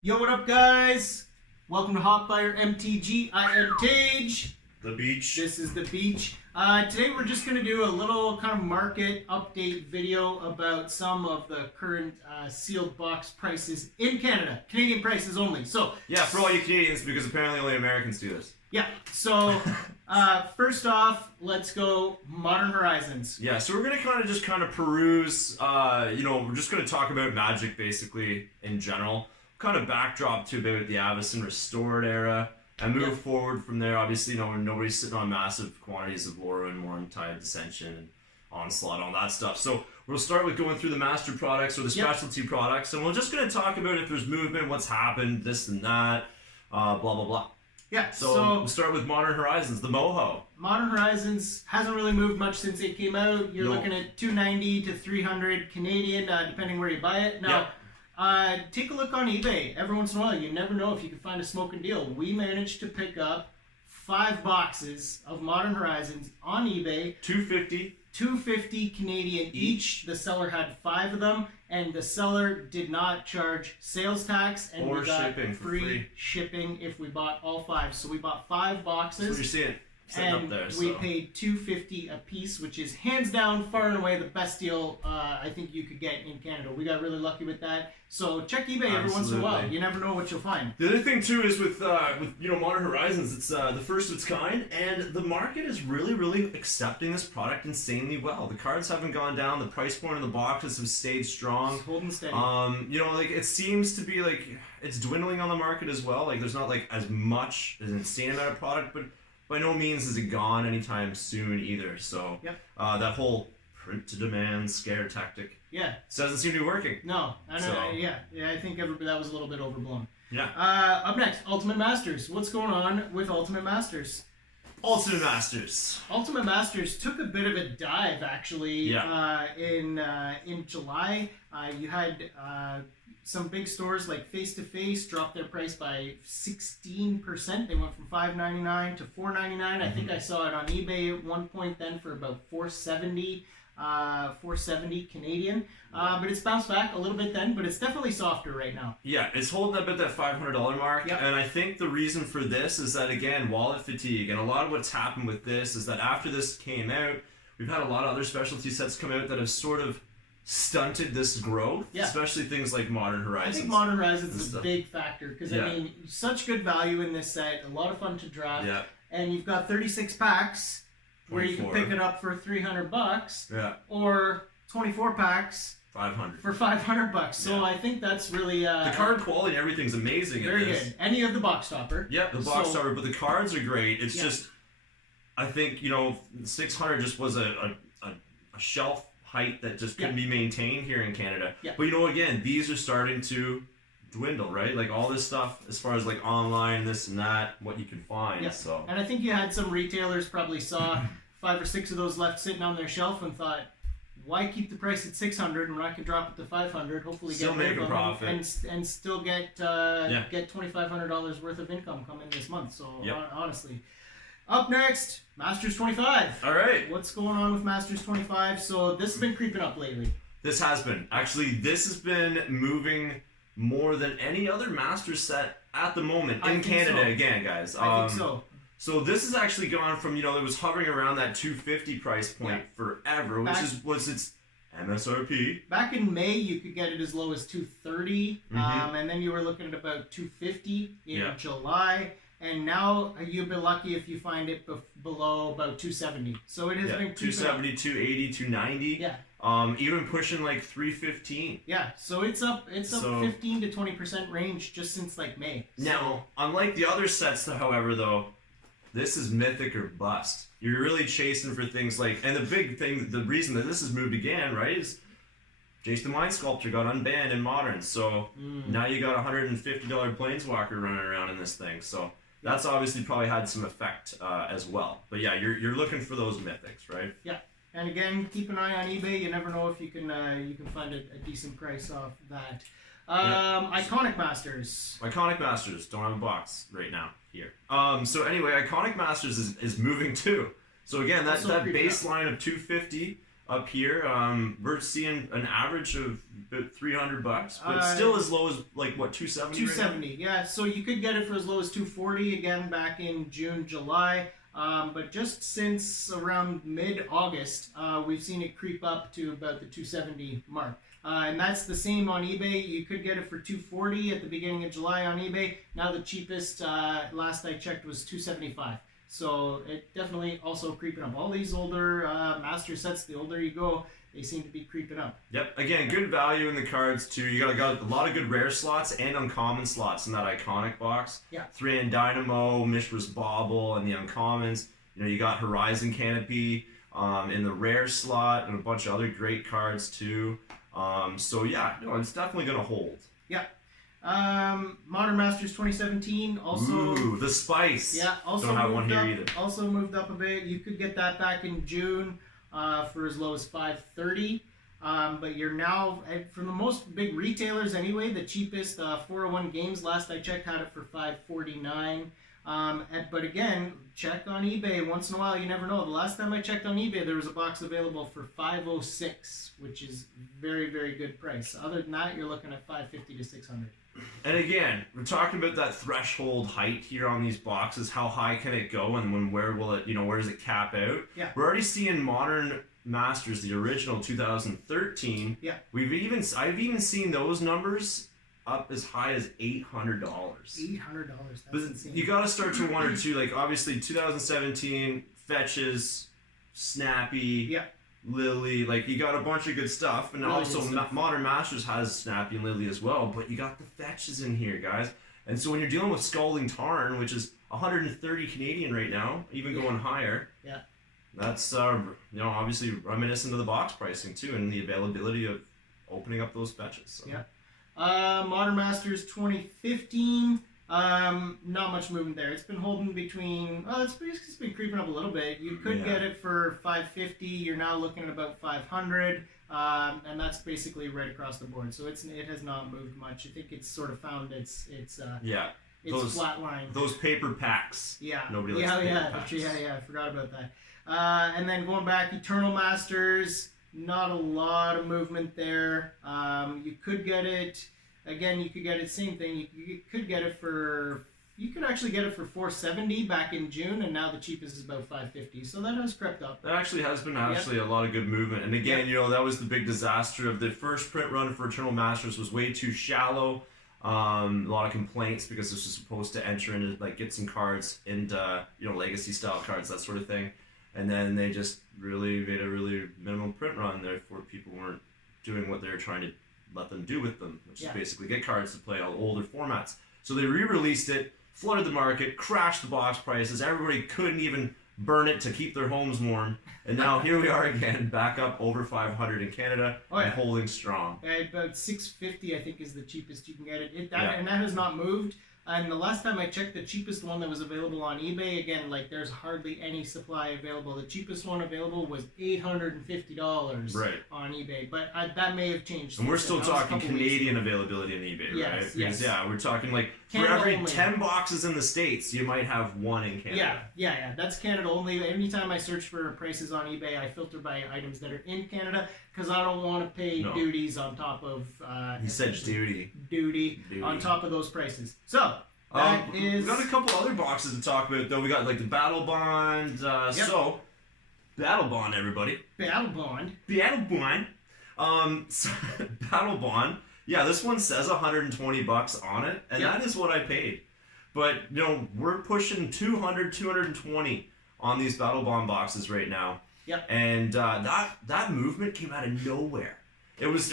Yo, what up, guys? Welcome to HotFire MTG. I am Tage. The beach. This is the beach. Today we're just going to do a little kind of market update video about some of the current sealed box prices in Canada. Canadian prices only. So Yeah, for all you Canadians, because apparently only Americans do this. yeah, so first off, let's go Modern Horizons. Yeah, so we're going to kind of peruse, we're just going to talk about Magic basically in general. Kind of backdrop to about the Avacyn Restored era and move forward from there. Obviously, nobody's sitting on massive quantities of Lorwyn, Morntide, Dissension, and Onslaught, all that stuff. So we'll start with going through the master products or the specialty products, and we're just going to talk about if there's movement, what's happened, this and that, blah, blah, blah. Yeah, So we'll start with Modern Horizons, the Moho. Modern Horizons hasn't really moved much since it came out. You're No. looking at 290 to 300 Canadian, depending where you buy it. Now, take a look on eBay. Every once in a while, you never know if you can find a smoking deal. We managed to pick up 5 boxes of Modern Horizons on eBay. $250 Canadian each. The seller had 5 of them, and the seller did not charge sales tax, and Or we got shipping for free free. shipping if we bought all 5. So we bought 5 boxes. That's what you're seeing. Sitting And up there, we so. paid $250 a piece, which is hands down, far and away the best deal I think you could get in Canada. We got really lucky with that. So check eBay every once in a while. Absolutely. You never know what you'll find. The other thing too is with Modern Horizons, it's the first of its kind, and the market is really accepting this product insanely well. The cards haven't gone down. The price point of the boxes have stayed strong. It's holding steady. It seems to be like it's dwindling on the market as well. Like there's not like as much, an insane amount of product, but by no means is it gone anytime soon either. So that whole print to demand scare tactic doesn't seem to be working. No, I think that was a little bit overblown. Yeah. Up next, Ultimate Masters. What's going on with Ultimate Masters? Ultimate Masters. Ultimate Masters took a bit of a dive, actually, in July. You had some big stores like Face to Face dropped their price by 16%. They went from $5.99 to $4.99. I think I saw it on eBay at one point then for about $4.70 Canadian. But it's bounced back a little bit then, but it's definitely softer right now. Yeah, it's holding up at that $500 mark, and I think the reason for this is that, again, wallet fatigue, and a lot of what's happened with this is that after this came out, we've had a lot of other specialty sets come out that have sort of stunted this growth, especially things like Modern Horizons. I think Modern Horizons is a big factor, because, I mean, such good value in this set, a lot of fun to draft, and you've got 36 packs, where you can pick it up for $300, or 24 packs, $500 for $500. So I think that's really the card quality and everything's amazing. Very good. Any of the box topper. Yeah, the box topper, but the cards are great. It's just, I think 600 just was a shelf height that just couldn't be maintained here in Canada. But again, these are starting to dwindle, right? Like all this stuff as far as like online, this and that, what you can find. So, and I think you had some retailers probably saw 5 or 6 of those left sitting on their shelf and thought, why keep the price at 600 when I can drop it to 500? Hopefully, still get make rid a of profit and still get $2,500 worth of income coming this month. So honestly, up next, Masters 25. All right, what's going on with Masters 25? So this has been creeping up lately. This has been this has been moving more than any other Masters set at the moment in Canada. Again, guys, I think so. So this has actually gone from it was hovering around that $250 price point forever, which was its MSRP. Back in May, you could get it as low as $230, and then you were looking at about $250 in July, and now you've been lucky if you find it below about $270. So it has been $270, $280, $290. Yeah. Even pushing like $315. Yeah, so it's up 15 to 20% range just since like May. Now, unlike the other sets, however, though, this is mythic or bust. You're really chasing for things like, and the big thing, the reason that this has moved again, right, is Jace the Mind Sculptor got unbanned in Modern, so now you got a $150 Planeswalker running around in this thing, so that's obviously probably had some effect as well. But yeah, you're looking for those mythics, right? Yeah, and again, keep an eye on eBay. You never know if you can find a decent price off that. Iconic Masters. Iconic Masters don't have a box right now here. So anyway, Iconic Masters is moving too. So again, that baseline of $250 up here. We're seeing an average of about $300, but still as low as like what, 270? 270, right? Yeah. So you could get it for as low as 240 again back in June, July. But just since around mid-August, we've seen it creep up to about the 270 mark. And that's the same on eBay. You could get it for 240 at the beginning of July on eBay. Now the cheapest, last I checked, was 275. So it definitely also creeping up. All these older master sets, the older you go, they seem to be creeping up. Yep. Again, good value in the cards too. You got a lot of good rare slots and uncommon slots in that iconic box. Yeah. 3-in Dynamo, Mishra's Bauble, and the uncommons. You know, you got Horizon Canopy in the rare slot, and a bunch of other great cards too. So yeah, no, it's definitely gonna hold. Yeah. Modern Masters 2017 also. Ooh, the Spice. Yeah, also don't have one here up, either. Also moved up a bit. You could get that back in June for as low as $530. But you're now, for the most big retailers anyway, the cheapest 401 Games last I checked had it for $549. But again, check on eBay once in a while. You never know. The last time I checked on eBay, there was a box available for $506, which is very, very good price. Other than that, you're looking at $550 to $600. And again, we're talking about that threshold height here on these boxes. How high can it go, and where will it? Where does it cap out? Yeah. We're already seeing Modern Masters, the original 2013. Yeah. I've even seen those numbers up as high as $800. $800. That's insane. You got to start to one or two. Like obviously, 2017 fetches, Snappy. Yeah. Lily, like you got a bunch of good stuff, and really also Modern Masters has Snappy and Lily as well, but you got the fetches in here, guys. And so when you're dealing with Scalding Tarn, which is 130 Canadian right now, even going higher, yeah, that's obviously reminiscent of the box pricing too, and the availability of opening up those fetches. So. Yeah. Modern Masters 2015. Not much movement there. It's been holding between. It's been creeping up a little bit. You could get it for $550. You're now looking at about $500, and that's basically right across the board. So it has not moved much. I think it's sort of found its flat line. Those paper packs. Yeah. Nobody likes paper packs. Yeah. I forgot about that. And then going back, Eternal Masters. Not a lot of movement there. You could get it. Again, you could get it, same thing. You could get it for, you could actually get it for $470 back in June, and now the cheapest is about $550. So that has crept up. That actually has been a lot of good movement. And again, that was the big disaster of the first print run for Eternal Masters was way too shallow. A lot of complaints because this was supposed to enter into get some cards into legacy style cards, that sort of thing. And then they just really made a really minimal print run. Therefore, people weren't doing what they were trying to let them do with them, which is basically get cards to play all older formats. So they re-released it, flooded the market, crashed the box prices. Everybody couldn't even burn it to keep their homes warm. And now here we are again, back up over $500 in Canada and holding strong. About $650, I think, is the cheapest you can get it. And that has not moved. And the last time I checked, the cheapest one that was available on eBay, again, there's hardly any supply available. The cheapest one available was $850 on eBay. But that may have changed. And we're still talking Canadian availability on eBay, right? Because, we're talking for every only. 10 boxes in the States, you might have one in Canada. Yeah. That's Canada only. Anytime I search for prices on eBay, I filter by items that are in Canada because I don't want to pay duties on top of... he said duty. Duty on top of those prices. So... we got a couple other boxes to talk about, though. We got the Battle Bond. So, Battle Bond, everybody. Battle Bond. So, Battle Bond. Yeah, this one says $120 on it, and that is what I paid. But we're pushing 220 on these Battle Bond boxes right now. Yep. And that movement came out of nowhere. It was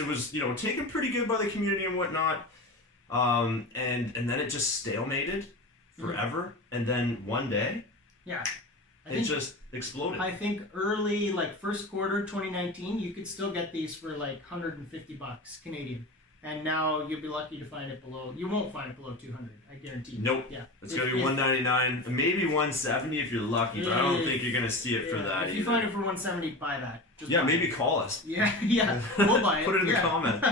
taken pretty good by the community and whatnot. And then it just stalemated forever, and then one day, it just exploded. I think early, first quarter 2019, you could still get these for $150 Canadian, and now you'll be lucky to find it below. You won't find it below 200, I guarantee. Nope. Yeah, it's gonna be 199, maybe 170 if you're lucky, but I don't think you're gonna see it for that. If you find it for 170, buy that. Maybe call us. Yeah, we'll buy it. Put it in the comment.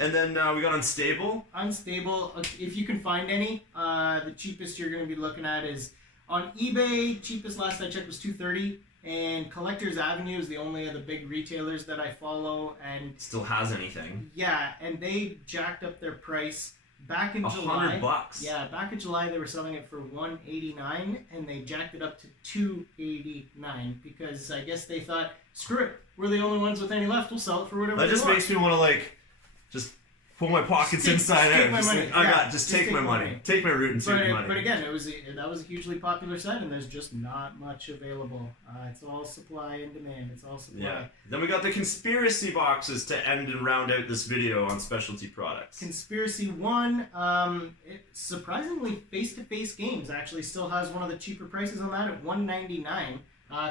And then we got Unstable. Unstable, if you can find any, the cheapest you're going to be looking at is on eBay. Cheapest last I checked was $230. And Collectors Avenue is the only of the big retailers that I follow, and Still has anything. yeah, and they jacked up their price back in July. $100. Yeah, back in July they were selling it for $189, and they jacked it up to $289 because I guess they thought, screw it, we're the only ones with any left. We'll sell it for whatever. That they just want. makes me want to like just pull my pockets Just inside take out. my Just money. like, Yeah, just just take take my my money. money. Take my root and take money. But again, that was a hugely popular set, and there's just not much available. It's all supply and demand. It's all supply. Yeah. Then we got the conspiracy boxes to end and round out this video on specialty products. Conspiracy 1, surprisingly, face-to-face games actually still has one of the cheaper prices on that at $199.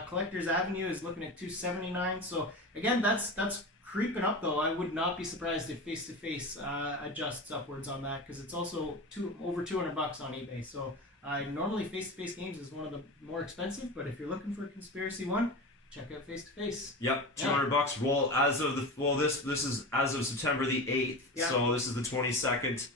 Collectors Avenue is looking at $279. So again, that's creeping up though. I would not be surprised if face-to-face adjusts upwards on that because it's also over $200 on eBay. So normally face-to-face games is one of the more expensive, but if you're looking for a Conspiracy 1, check out face-to-face. Yep, $200. Well, this is as of September the 8th. Yeah. So this is the 22nd.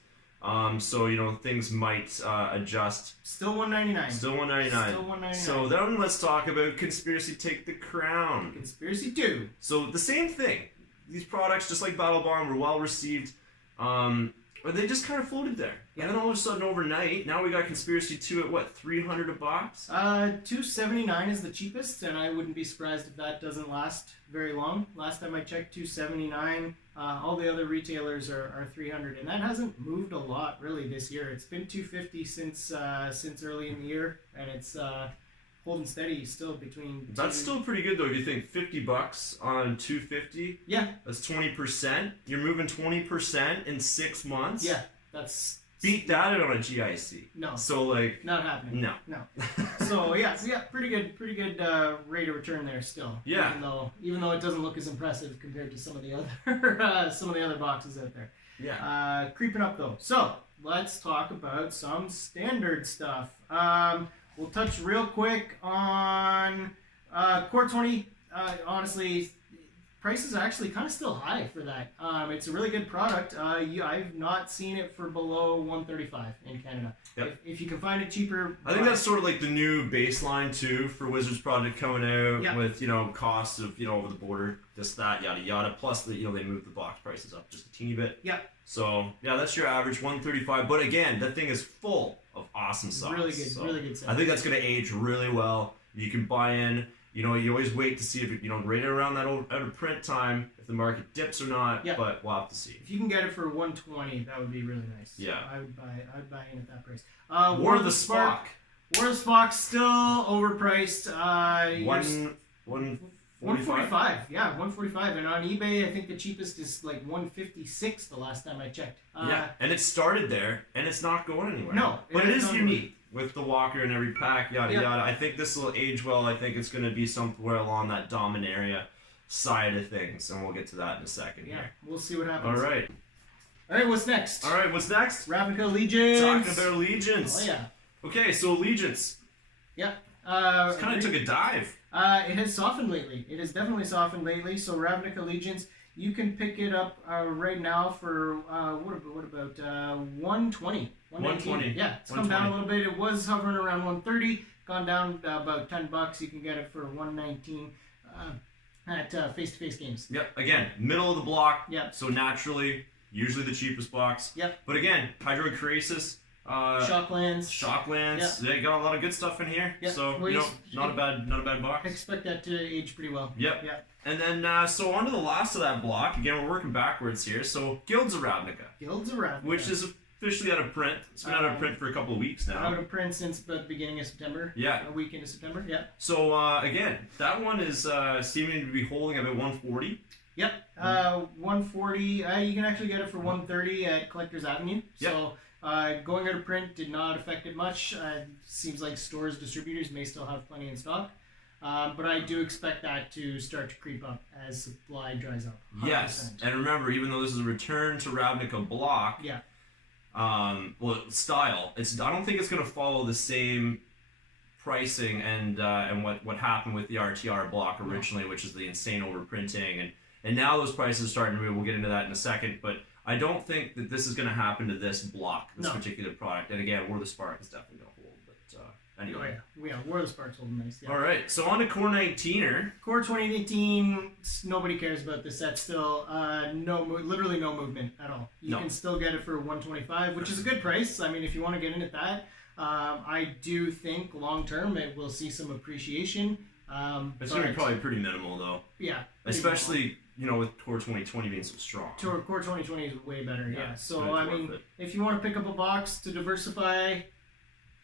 So things might adjust. Still $199. Still $199. Still $199. So then let's talk about Conspiracy Take the Crown. Conspiracy 2. So the same thing. These products, just like Battle Bomb, were well received. But they just kind of floated there. Yeah. And then all of a sudden overnight, now we got Conspiracy 2 at what, $300 a box? $279 is the cheapest, and I wouldn't be surprised if that doesn't last very long. Last time I checked, $279. All the other retailers are $300, and that hasn't moved a lot really this year. It's been $250 since early in the year, and it's holding steady still between. That's still pretty good though. If you think $50 on $250, yeah, that's 20%. You're moving 20% in 6 months. Yeah, that's beat that on a GIC. No. So like not happening. No. So yeah, pretty good rate of return there still. Yeah. Even though it doesn't look as impressive compared to some of the other boxes out there. Yeah. Creeping up though. So let's talk about some standard stuff. We'll touch real quick on Core 20. Honestly, price is actually kind of still high for that. It's a really good product. I've not seen it for below $135 in Canada. Yep. If you can find it cheaper, I think that's sort of like the new baseline too for Wizards Project coming out Yep. with costs of over the border, this, that, yada yada. Plus they moved the box prices up just a teeny bit. Yeah. So yeah, that's your average $135. But again, that thing is full of awesome sauce. Really good, So really good stuff. I think that's gonna age really well. You can buy in. You always wait to see if it, right around that out of print time, if the market dips or not. Yeah. But we'll have to see. If you can get it for $120, that would be really nice. Yeah. I would buy in at that price. War of the Spock. War of the Spock still overpriced. $145. Yeah, $145. And on eBay, I think the cheapest is like $156 the last time I checked. Yeah, and it started there, and it's not going anywhere. No, but it is not unique with the Walker in every pack, yada yada. I think this will age well. I think it's going to be somewhere along that Dominaria side of things, and we'll get to that in a second. Yeah, here. we'll see what happens. All right, what's next? All right, what's next? Ravnica Allegiance. Talking about Allegiance. Oh yeah. Okay, so Allegiance. Yep. Kind of took a dive. It has softened lately. It has definitely softened lately. So Ravnica Allegiance, you can pick it up right now for what about 120? 120. Yeah, it's come down a little bit. It was hovering around 130, gone down about $10. You can get it for 119 at face-to-face games. Yep. Again, middle of the block. Yep. So naturally, usually the cheapest box. Yep. But again, Hydroichrasis. Shocklands. Yep. They got a lot of good stuff in here. Yep. So not a bad box. I expect that to age pretty well. Yep. Yep. And then so on to the last of that block. Again, we're working backwards here. So Guilds of Ravnica. Guilds of Ravnica. Which is officially out of print. It's been out of print for a couple of weeks now. Out of print since the beginning of September. Yeah. A week into September. Yeah. So again, that one is seeming to be holding about 140. Yep. 140. You can actually get it for 130 at Collectors Avenue. Yep. So going out of print did not affect it much. Seems like stores, distributors may still have plenty in stock. But I do expect that to start to creep up as supply dries up. 100%. Yes. And remember, even though this is a return to Ravnica block, Yeah. Style, I don't think it's going to follow the same pricing and what happened with the RTR block originally, which is the insane overprinting, and now those prices are starting to move. We'll get into that in a second, but I don't think that this is going to happen to this block, this particular product. And again, War of the Spark is definitely going to hold, but anyway. Yeah, War of the Sparks holding nice. Yeah. All right, so on to Core 19er. Core 2018, nobody cares about this set still. Literally no movement at all. You can still get it for 125, which is a good price. I mean, if you want to get in at that, I do think long term it will see some appreciation. It's going to be probably pretty minimal though. Yeah. Especially, with Core 2020 being so strong. Core 2020 is way better, yeah. So, I mean, if you want to pick up a box to diversify,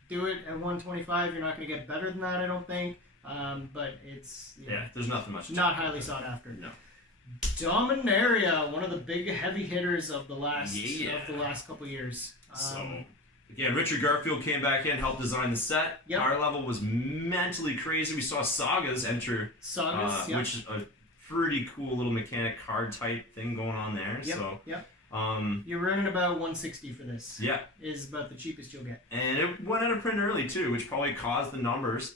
do it at 125. You're not going to get better than that, I don't think. But it's... there's nothing much. Not highly sought after. No. Dominaria, one of the big heavy hitters of the last couple years. So, again, Richard Garfield came back in, helped design the set. Yep. Power level was mentally crazy. We saw Sagas enter. Which is a pretty cool little mechanic card type thing going on there. Yep. So, yep. You're running about 160 for this. Yeah. Is about the cheapest you'll get. And it went out of print early too, which probably caused the numbers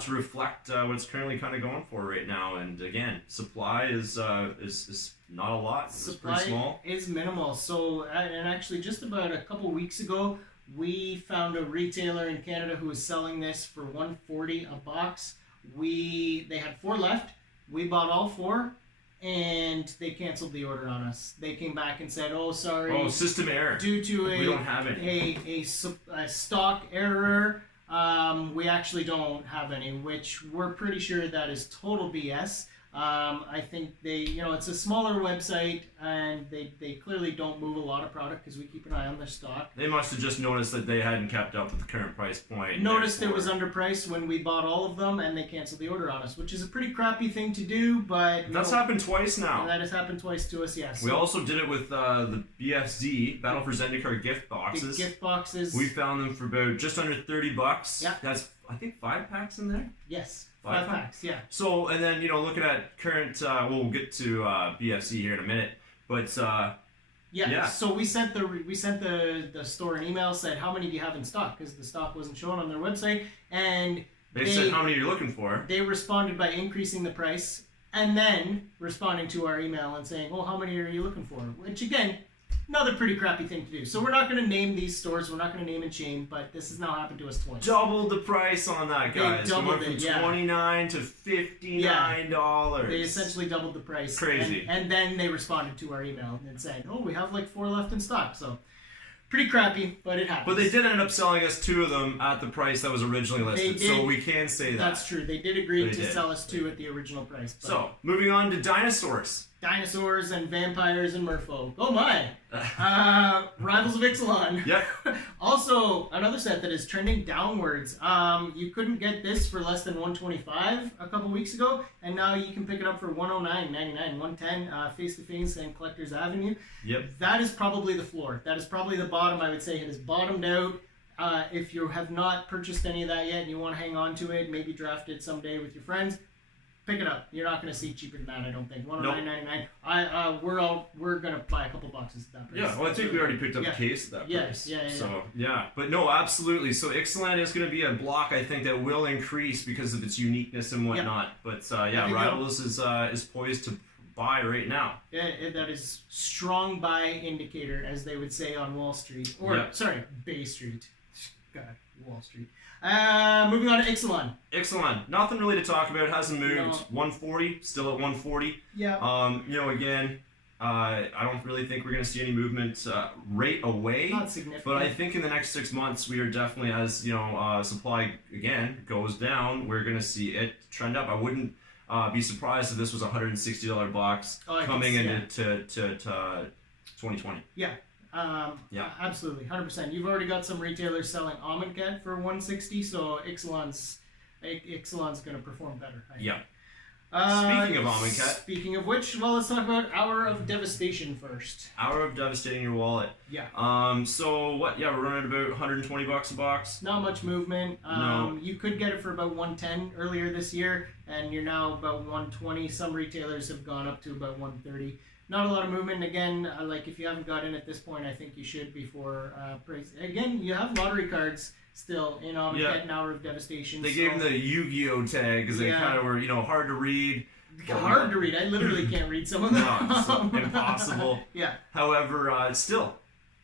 to reflect what's currently kind of going for right now. And again, supply is not a lot. It's pretty small. Is minimal. So, and actually, just about a couple weeks ago, we found a retailer in Canada who was selling this for $140 a box. They had 4 left. We bought all 4. And they canceled the order on us. They came back and said, "Oh, sorry. Oh, system error. Due to we don't have any. a stock error, we actually don't have any." Which we're pretty sure that is total BS. I think it's a smaller website, and they clearly don't move a lot of product because we keep an eye on their stock. They must have just noticed that they hadn't kept up with the current price point. Noticed it was underpriced when we bought all of them, and they canceled the order on us, which is a pretty crappy thing to do, but... That's happened twice now. That has happened twice to us, yes. We also did it with the BFZ, Battle for Zendikar gift boxes. The gift boxes. We found them for about just under $30. Yeah. That's, I think, 5 packs in there? Yes. 5 packs, yeah. So, and then, looking at current, we'll get to BFC here in a minute, but... So we sent the store an email, said, how many do you have in stock? Because the stock wasn't shown on their website, and they said how many you're looking for. They responded by increasing the price, and then responding to our email and saying, well, how many are you looking for? Which, again, another pretty crappy thing to do. So we're not going to name these stores. We're not going to name and shame, but this has now happened to us twice. Doubled the price on that, guys. They doubled it went it, from $29 to $59. They essentially doubled the price. Crazy. And then they responded to our email and said, oh, we have like 4 left in stock. So pretty crappy, but it happens. But they did end up selling us 2 of them at the price that was originally listed, so we can say that. That's true. They did agree to sell us 2 at the original price. So, moving on to dinosaurs. Dinosaurs and vampires and merfolk. Oh my! Rivals of Ixalan. Yep. Also, another set that is trending downwards. You couldn't get this for less than $125 a couple weeks ago, and now you can pick it up for $109.99, $110 face-to-face and Collectors Avenue. Yep. That is probably the floor. That is probably the bottom. I would say it has bottomed out. If you have not purchased any of that yet and you want to hang on to it, maybe draft it someday with your friends, pick it up. You're not going to see cheaper than that, I don't think. $109.99. We're going to buy a couple boxes at that price. Yeah, well, I think we already picked up a case at that price. Yeah. So, yeah. But no, absolutely. So, Ixalan is going to be a block, I think, that will increase because of its uniqueness and whatnot. But, Rivals is poised to buy right now. Yeah, that is strong buy indicator, as they would say on Wall Street. Bay Street. God, Wall Street. Moving on to Ixalan. Ixalan, nothing really to talk about. Hasn't moved. No. 140, still at 140. Yeah. Again, I don't really think we're going to see any movement right away. Not significant. But I think in the next 6 months, we are definitely, as supply again goes down, we're going to see it trend up. I wouldn't be surprised if this was a $160 box coming into 2020. Yeah. Absolutely, 100%. You've already got some retailers selling Amonkhet for $160, so Ixalan's going to perform better. Yeah. Speaking of Amonkhet. Speaking of which, well, let's talk about Hour of Devastation first. Hour of Devastating Your Wallet. Yeah. So what? Yeah, we're running about $120 a box. Not much movement. No. You could get it for about $110 earlier this year, and you're now about $120. Some retailers have gone up to about $130. Not a lot of movement. Again, if you haven't got in at this point, I think you should before price. Again, you have lottery cards still in Amonkhet and Hour of Devastation. They gave them the Yu-Gi-Oh tag because they kind of were, hard to read. Hard to read. I literally can't read some of them. No, so impossible. Yeah. However, still,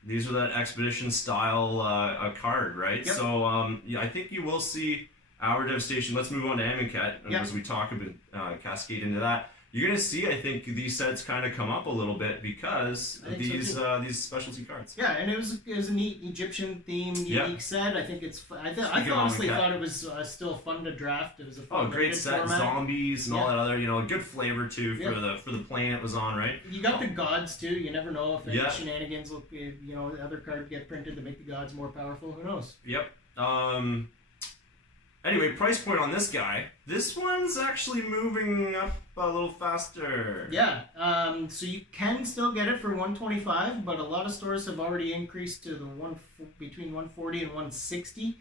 These are that expedition style card, right? Yep. So yeah, I think you will see our devastation. Let's move on to Amonkhet, and Yep. as we talk about cascade into that, you're gonna see, I think, these sets kind of come up a little bit because I of think so, these specialty cards. Yeah, and it was a neat Egyptian themed, Yeah. unique set. I think it's. I Speaking of honestly Amonkhet. thought it was still fun to draft. It was a fun, Oh, great limited set, format. zombies and all Yeah. that other, good flavor too for Yeah. the plane it was on, right? You got the gods too. You never know if any Yeah. shenanigans will, the other card get printed to make the gods more powerful. Who knows? Yep. Anyway, price point on this guy. This one's actually moving up a little faster. Yeah. So you can still get it for $125, but a lot of stores have already increased to the between 140 and 160.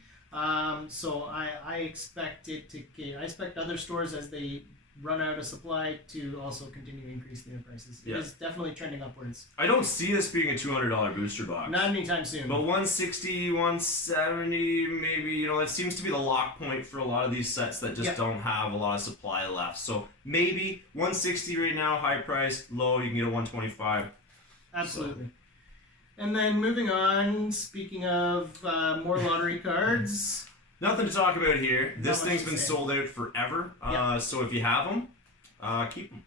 So I expect it to. I expect other stores, as they run out of supply, to also continue increasing their prices. Yeah. It is definitely trending upwards. I don't see this being a $200 booster box. Not anytime soon. But 160, 170, maybe, that seems to be the lock point for a lot of these sets that just Yeah. don't have a lot of supply left. So maybe 160 right now, high price, low, you can get a 125. Absolutely. And then moving on, speaking of more lottery cards. Nothing to talk about here. This Not much thing's to been say. sold out forever. Yeah. So if you have them, keep them.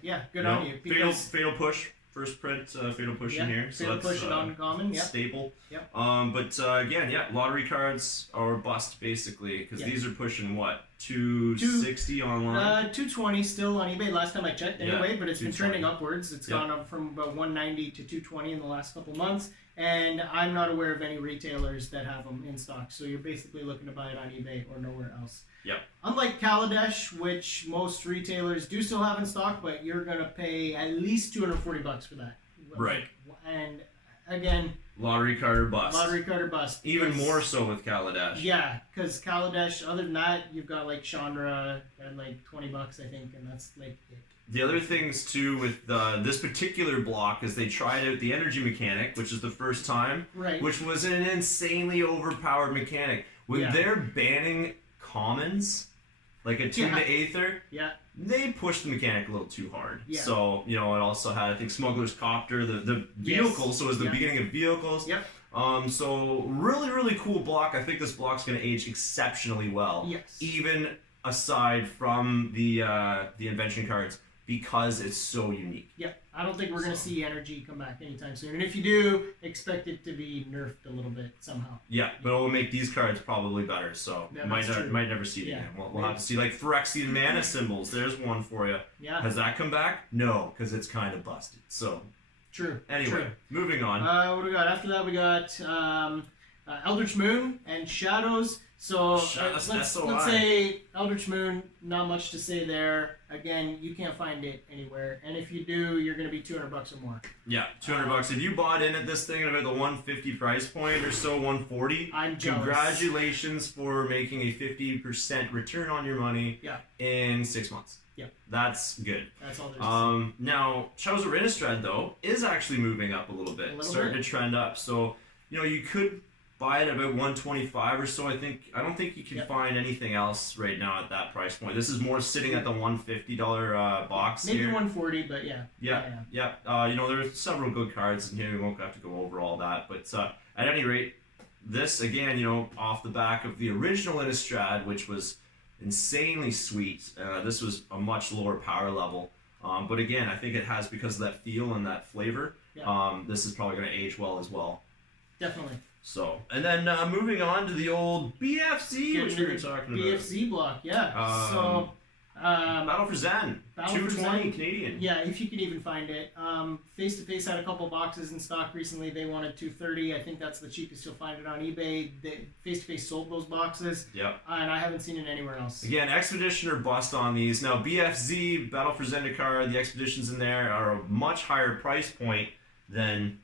Yeah, good on you. Fatal Push, first print, Fatal Push in here. So Fatal that's Push and Uncommon, yeah. staple. Yep. But again, lottery cards are bust basically because Yeah. these are pushing what, 260 online. 220 still on eBay last time I checked anyway, Yeah, but it's been 220. trending upwards. It's Yep. gone up from about 190 to 220 in the last couple months, and I'm not aware of any retailers that have them in stock. So you're basically looking to buy it on eBay or nowhere else. Yep. Unlike Kaladesh, which most retailers do still have in stock, but you're gonna pay at least $240 for that. Right. And again, Lottery card or bust. lottery card or bust. Even because- more so with Kaladesh. Yeah, because Kaladesh, other than that, you've got like Chandra at like $20, I think, and that's like it. The other things too with this particular block is they tried out the energy mechanic, which is the first time, Right. which was an insanely overpowered mechanic. When Yeah. they're banning commons, like Attune to Aether, Yeah. they pushed the mechanic a little too hard. Yeah. So, it also had, I think, Smuggler's Copter, the vehicle, so it was the Yeah. beginning of vehicles. Yep. So really, really cool block. I think this block's going to age exceptionally well. Yes. Even aside from the invention cards, because it's so unique. Yep. I don't think we're going to So- see energy come back anytime soon. And if you do, expect it to be nerfed a little bit somehow. Yeah, but it will make these cards probably better. So Yeah, might that's true. might never see it Yeah. again. We'll have to see, like Phyrexian mana symbols. There's one for you. Yeah. Has that come back? No, because it's kind of busted. So True. anyway, True. moving on. What do we got? After that, we got Eldritch Moon and Shadows. So Shadows, let's SOI. say Eldritch Moon, not much to say there. Again, you can't find it anywhere. And if you do, you're going to be $200 or more. Yeah, $200. If you bought in at this thing at about the 150 price point or so, 140, I'm jealous. congratulations for making a 50% return on your money Yeah. in 6 months. Yeah. That's good. That's all there's to say. Now, Shadows of Innistrad, though, is actually moving up a little bit, starting to trend up. So, you could buy it at about 125 or so. I don't think you can Yep. find anything else right now at that price point. This is more sitting at the $150 box Maybe here. 140, but yeah. Yeah. There's several good cards in here. We won't have to go over all that. But at any rate, this, again, off the back of the original Innistrad, which was insanely sweet. This was a much lower power level. But again, I think it has, because of that feel and that flavor, Yeah. this is probably going to age well as well. Definitely. So, and then moving on to the old BFZ, Get which we were talking about. BFZ block, yeah. Battle for Zen, Battle for 220 Zen. Canadian. Yeah, if you can even find it. Face to Face had a couple boxes in stock recently. They wanted $230. I think that's the cheapest you'll find it on eBay. Face to Face sold those boxes, Yep. and I haven't seen it anywhere else. Again, Expedition or bust on these. Now, BFZ, Battle for Zendikar, the Expeditions in there are a much higher price point than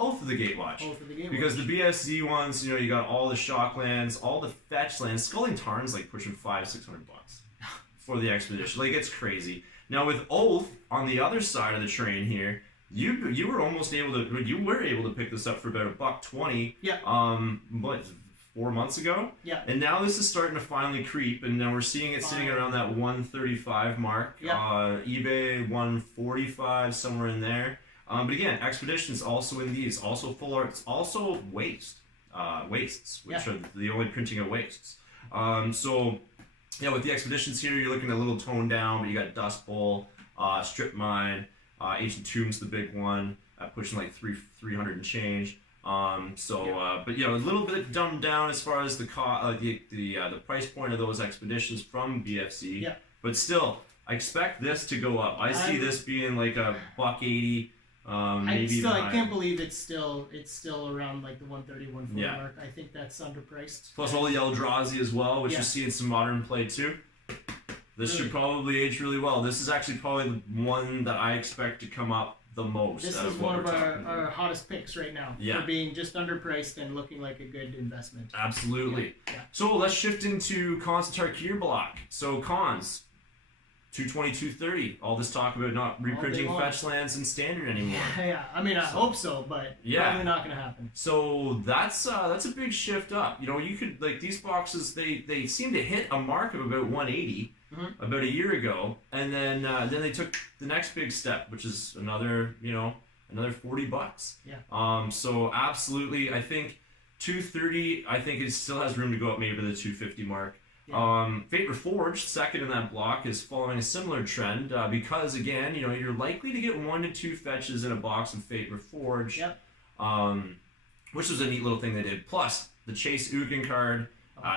Oath of the Gatewatch. Oh, for the game. Because the BFZ ones, you got all the shock lands, all the fetch lands. Scalding Tarn's like pushing $500-600 for the Expedition. Like, it's crazy. Now with Oath on the other side of the train here, you were almost able to pick this up for about $120. Yeah. What, 4 months ago? Yeah. And now this is starting to finally creep, and now we're seeing it sitting around that 135 mark. Yeah. eBay 145, somewhere in there. But again, Expeditions also in these, also full arts, also wastes, which are the only printing of wastes. So yeah, with the Expeditions here, you're looking at a little toned down, but you got Dust Bowl, Strip Mine, Ancient Tomb's the big one, pushing like 300 and change. But you know, a little bit dumbed down as far as the price point of those Expeditions from BFC. Yeah. But still, I expect this to go up. I see this being like $180. Maybe I can't believe it's still around like the 130, 140 Yeah. mark. I think that's underpriced. Plus all the Eldrazi as well, which Yeah. you see in some modern play too. This should probably age really well. This is actually probably the one that I expect to come up the most. This out is what one of we're talking about. our hottest picks right now Yeah. for being just underpriced and looking like a good investment. Absolutely. Yeah. So let's shift into Cons and Tarkir block. So Cons, 220, 230. All this talk about not reprinting long. fetch lands in standard anymore. Yeah, I mean, I hope so, but probably not going to happen. So that's a big shift up. You know, you could like these boxes. They seem to hit a mark of about 180 about a year ago, and then they took the next big step, which is another $40. Yeah. So absolutely, I think 230. I think it still has room to go up maybe to the 250 mark. Yeah. Fate Reforged, second in that block, is following a similar trend because again, you know, you're likely to get 1 to 2 fetches in a box of Fate Reforged. Yep. Which was a neat little thing they did. Plus the Chase Ugin card,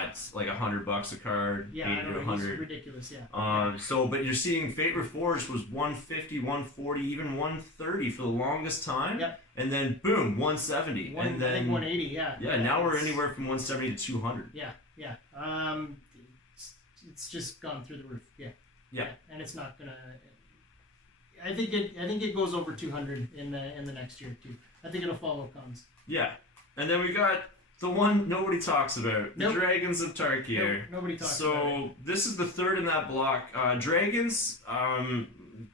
it's like $100 a card, Yeah, 80 I to know, 100. he's ridiculous. Yeah. But you're seeing Fate Reforged was 150, 140, even 130 for the longest time. Yep. And then boom, 170, and then I think 180. Yeah. Yeah, now we're anywhere from 170 to 200. Yeah. Yeah. It's just gone through the roof. Yeah. And it's not gonna. I think it goes over 200 in the next year too. I think it'll follow Cons. Yeah, and then we got the one nobody talks about, the Nope. Dragons of Tarkir. Nope, nobody talks about So this is the third in that block. Dragons,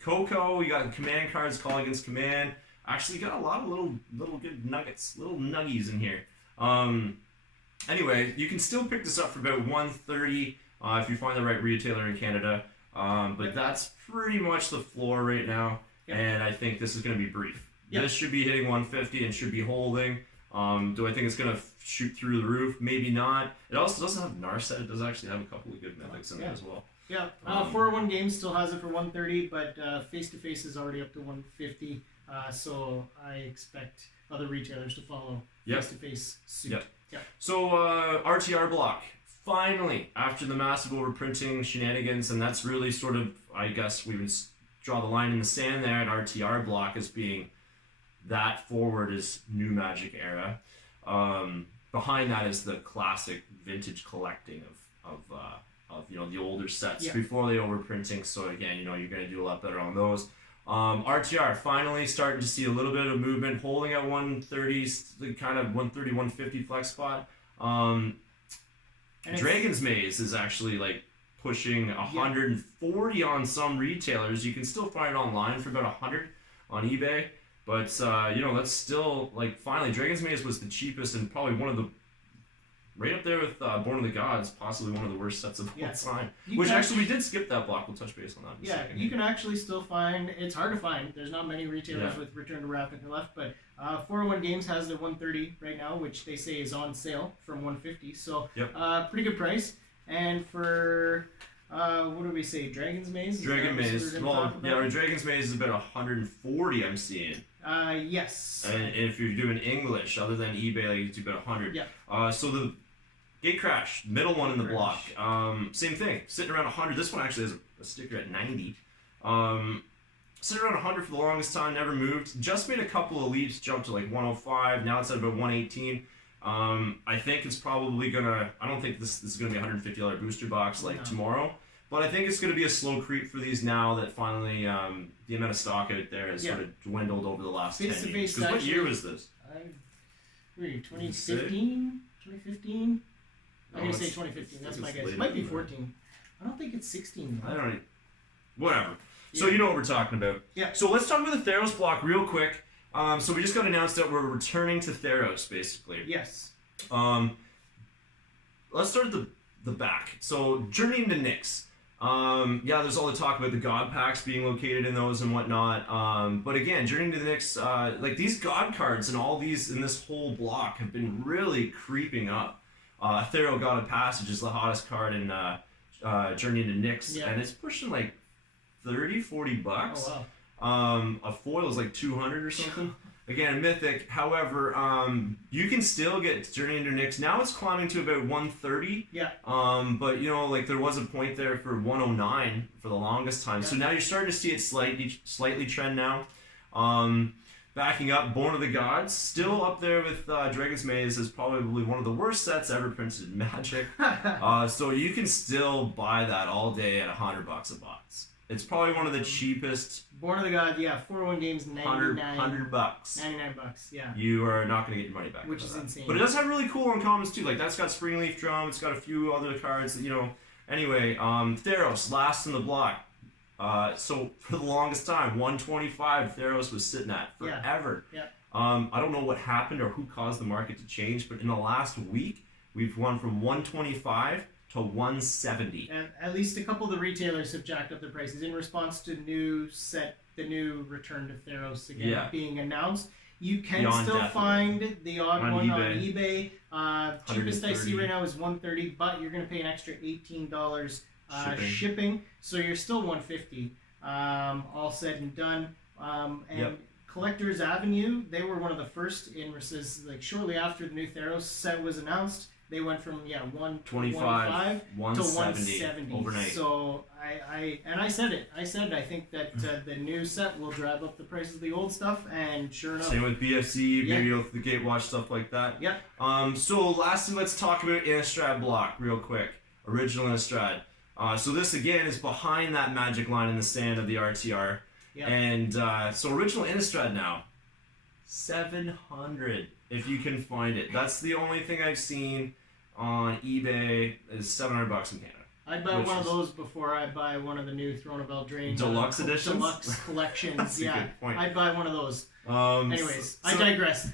Coco. We got command cards, call against command. Actually, you got a lot of little good nuggets, little nuggies in here. Anyway, you can still pick this up for about 130 if you find the right retailer in Canada. But that's pretty much the floor right now, and I think this is going to be brief. This should be hitting 150 and should be holding. Do I think it's going to shoot through the roof? Maybe not. It also doesn't have Narset. It does actually have a couple of good mythics in there as well. Yeah, 401 Games still has it for 130, but Face to Face is already up to 150. So I expect other retailers to follow Face to Face suit. Yep. So RTR block. Finally, after the massive overprinting shenanigans, and that's really sort of, I guess we would draw the line in the sand there at RTR block as being that forward is new Magic era. Behind that is the classic vintage collecting of you know, the older sets before the overprinting. So again, you know, you're going to do a lot better on those. RTR finally starting to see a little bit of movement, holding at 130, the kind of 130, 150 flex spot. Dragon's Maze is actually like pushing 140 on some retailers. You can still find it online for about 100 on eBay, but you know, that's still like finally Dragon's Maze was the cheapest and probably one of the right up there with Born of the Gods, possibly one of the worst sets of all time. Which actually we did skip that block. We'll touch base on that in a second. You can actually still find. It's hard to find. There's not many retailers with Return to Ravnica left, but 401 Games has the 130 right now, which they say is on sale from 150. So pretty good price. And for what do we say? Dragon's Maze. Dragon Maze. Well, Dragon's Maze is about 140. I'm seeing. Yes. And if you're doing English, other than eBay, like, it's about 100. Yeah. So the Gate Crash, middle one in the block, same thing, sitting around 100. This one actually has a sticker at 90. Sitting around 100 for the longest time, never moved. Just made a couple of leaps, jumped to like 105. Now it's at about 118. I think it's probably gonna. I don't think this is gonna be a $150 booster box like tomorrow. But I think it's going to be a slow creep for these now that finally the amount of stock out there has sort of dwindled over the last 10 years. Because what year was this? 2015? 2015? I'm going to say 2015. That's my guess. It might be 14. I don't think it's 16. I don't know. Whatever. Yeah. So you know what we're talking about. Yeah. So let's talk about the Thoros block real quick. So we just got announced that we're returning to Thoros, basically. Yes. Let's start at the back. So Journey into Nyx. Yeah, there's all the talk about the God packs being located in those and whatnot. But again, Journey to the Nyx, like these God cards and all these in this whole block have been really creeping up. Thero God of Passage is the hottest card in Journey to Nyx, and it's pushing like $30-$40. Oh wow. A foil is like 200 or something. Again, Mythic. However, you can still get Journey into Nyx. Now it's climbing to about 130. Yeah. But you know, like there was a point there for 109 for the longest time. So now you're starting to see it slightly trend now. Backing up, Born of the Gods, still up there with Dragon's Maze is probably one of the worst sets ever printed in Magic. So you can still buy that all day at $100 a box. It's probably one of the cheapest. Born of the God, yeah, 401 games, 99. $100. $99, yeah. You are not going to get your money back. Which is insane. But it does have really cool uncommons too. Like that's got Springleaf Drum. It's got a few other cards that, you know. Anyway, Thoros, last in the block. So for the longest time, 125 Thoros was sitting at forever. Yeah. I don't know what happened or who caused the market to change, but in the last week, we've gone from 125 to 170. And at least a couple of the retailers have jacked up their prices in response to the new return to Thoros again being announced. You can still find the odd one on eBay. Cheapest I see right now is $130, but you're going to pay an extra $18 shipping, so you're still $150. All said and done. And Collector's Avenue, they were one of the first in like shortly after the new Thoros set was announced. They went from 125 to 170 overnight. So I said it. I think that the new set will drive up the price of the old stuff, and sure enough. Same with BFC, maybe with the Gatewatch, stuff like that. Yeah. So lastly, let's talk about Innistrad block real quick. Original Innistrad. So this again is behind that magic line in the sand of the RTR. Yep. And so original Innistrad now, 700 if you can find it. That's the only thing I've seen on eBay is $700 in Canada. I'd buy one of those before I buy one of the new Throne of Eldraine deluxe editions, deluxe collections. That's a good point. I'd buy one of those. Anyways, I digress.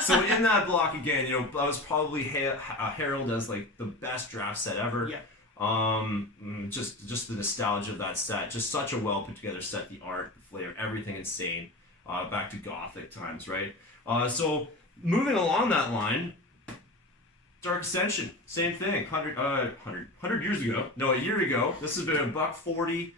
So in that block again, you know, that was probably heralded as like the best draft set ever. Yeah. Just the nostalgia of that set, just such a well put together set. The art, the flavor, everything insane. Back to Gothic times, right? So moving along that line, Dark Ascension, same thing. 100 years ago. No, a year ago. This has been $140,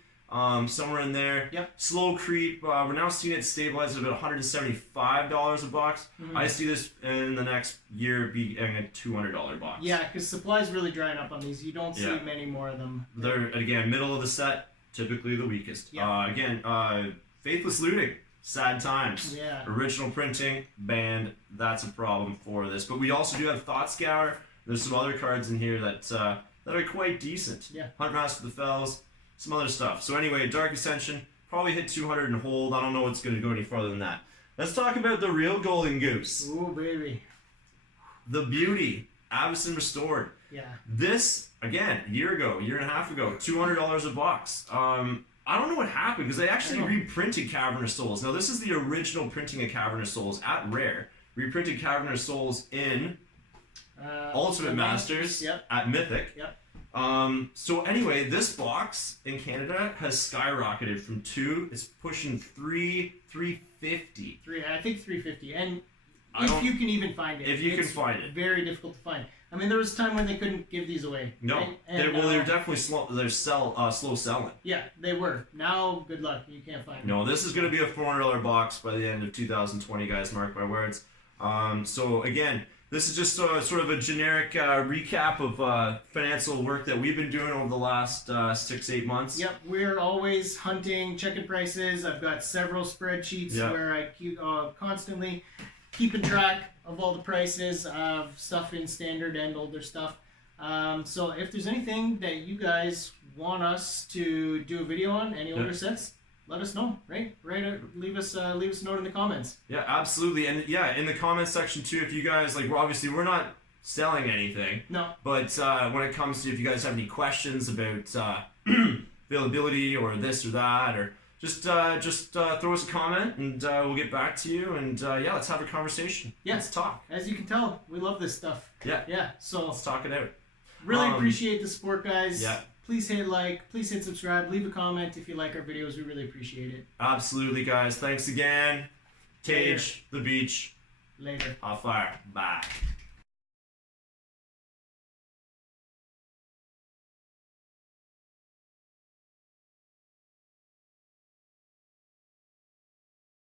somewhere in there. Yep. Slow creep. We're now seeing it stabilize at about $175 a box. Mm-hmm. I see this in the next year being a $200 box. Yeah, because supply's really drying up on these. You don't see many more of them. They're, again, middle of the set, typically the weakest. Yep. Faithless Looting. Sad times. Yeah. Original printing, banned. That's a problem for this. But we also do have Thought Scour. There's some other cards in here that are quite decent. Yeah. Huntmaster of the Fells, some other stuff. So anyway, Dark Ascension, probably hit 200 and hold. I don't know what's going to go any farther than that. Let's talk about the real Golden Goose. Ooh, baby. The Beauty, Avacyn Restored. Yeah. This, again, a year and a half ago, $200 a box. I don't know what happened because they actually reprinted Cavernous Souls. Now, this is the original printing of Cavernous Souls at Rare. Reprinted Cavernous Souls in Ultimate Masters at Mythic. Yep. So anyway, this box in Canada has skyrocketed from it's pushing $350. I think $350, and if you can even find it. If you can find it. Very difficult to find. I mean, there was a time when they couldn't give these away. No, right? they were definitely slow. They're slow selling. Yeah, they were. Now, good luck. You can't find them. No, this is going to be a $400 box by the end of 2020, guys. Mark my words. So again, this is just sort of a generic recap of financial work that we've been doing over the last 6-8 months. Yep, we're always hunting, checking prices. I've got several spreadsheets where I keep constantly keeping track of all the prices of stuff in standard and older stuff. So if there's anything that you guys want us to do a video on, any older sets, let us know, right? Leave us a note in the comments. Yeah, absolutely. And yeah, in the comments section too, if you guys, like, we're not selling anything. No. But when it comes to, if you guys have any questions about availability or this or that, or just throw us a comment and we'll get back to you. And let's have a conversation. Yeah. Let's talk. As you can tell, we love this stuff. Yeah. Yeah. So let's talk it out. really appreciate the support, guys. Yeah. Please hit like, please hit subscribe, leave a comment if you like our videos. We really appreciate it. Absolutely, guys. Thanks again. Tage, the beach, Later. HotFire. Bye.